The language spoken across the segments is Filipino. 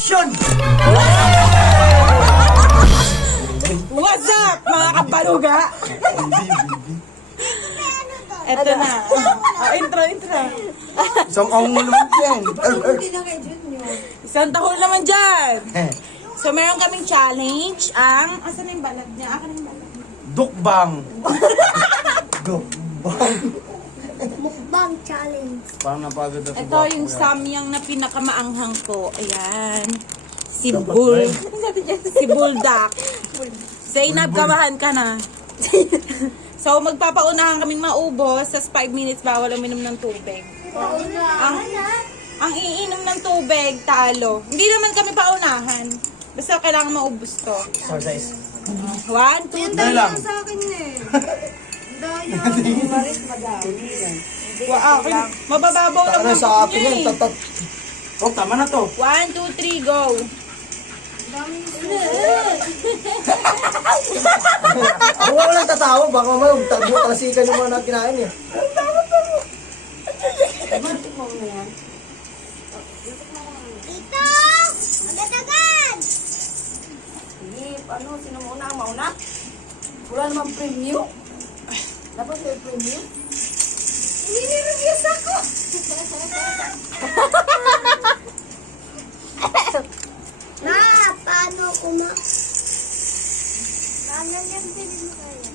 Action! What's up, mga kabaluga? Eto na. Intro. Isang ang mo naman yan. Isang tahol naman dyan. So, meron kaming challenge. Asan na yung balat niya? Akin na yung balat niya. Dukbang. Dukbang. Mukbang challenge. Parang napagod ako. Ito yung samyang na pinakamaanghang ko. Ayan. Si Bull. Si Bulldog. Zainab, kamahan ka na. So, magpapaunahan kaming maubos. Sa 5 minutes, bawal uminom ng tubig. Ang iinom ng tubig, talo. Hindi naman kami paunahan. Basta kailangan maubos to. Exercise. 1, 2, 3. Dahil lang. Sa akin eh. Wow, mabababaw lang Ano ng sa buhok akin niya yan? eh. Oh, tama na to. 1, 2, 3, go. Ako walang tatawa. Baka mamaya talasikan yung mga nakinain eh. Ito! Agad-agad! Sige, ano, sino muna ang mauna? Wala namang premium. Dapat may premium. Nilireviews ako! Na, paano kuma... Paano yan din mo kaya?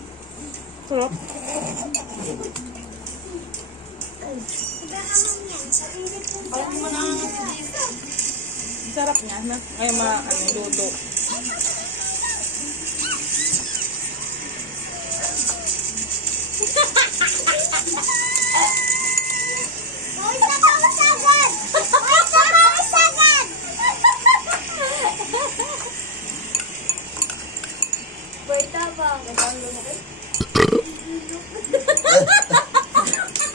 Sarap. Baka man yan. Sarili ko Parang mo na ang Sarap niya. Ay, luto. Pawis na pawis agad! Pawis na pawis agad! Boy, tabang.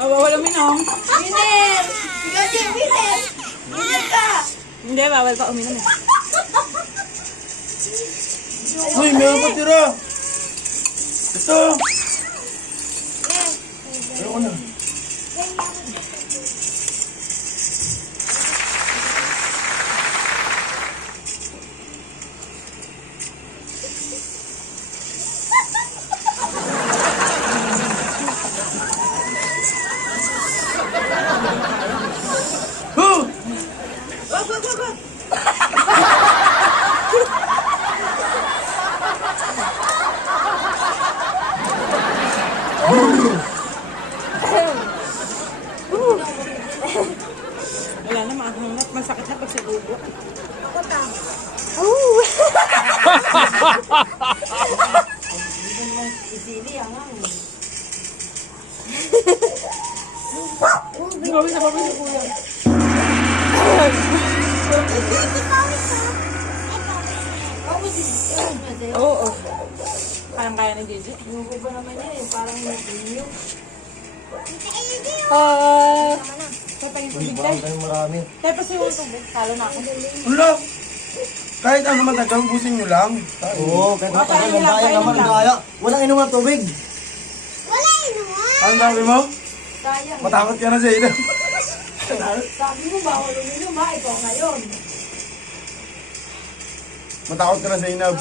Bawal uminom. Winner! Ikaw din, winner! Winner ka! Hindi, bawal pa uminom eh. Uy, meron pa tira. Ito. Ayoko na. Huh! Wala na, maanghang. Masakit na pag sa dugo. Isili, ang ang. Bawal na kuya. Oo. Kayang-kaya ni Gigi. Yung ba naman yan eh, parang may premium. Patay yung Uy, tubig baka tayo. tayo marami. Tayo pa siya yung tubig. Talo na ako. Ulo! Kahit ano matagal, busin nyo lang. Oo, kahit matagal, Kain lang, mamaya kain naman lang. kaya. Walang inom ng tubig. Wala inuwan! Ano sabi mo? Sayang. Matakot ka na sa ino. Sabi mo, bawal uminom ha, ikaw ngayon. Matakot ka na sa inab.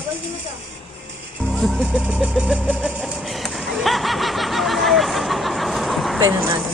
Pwede natin.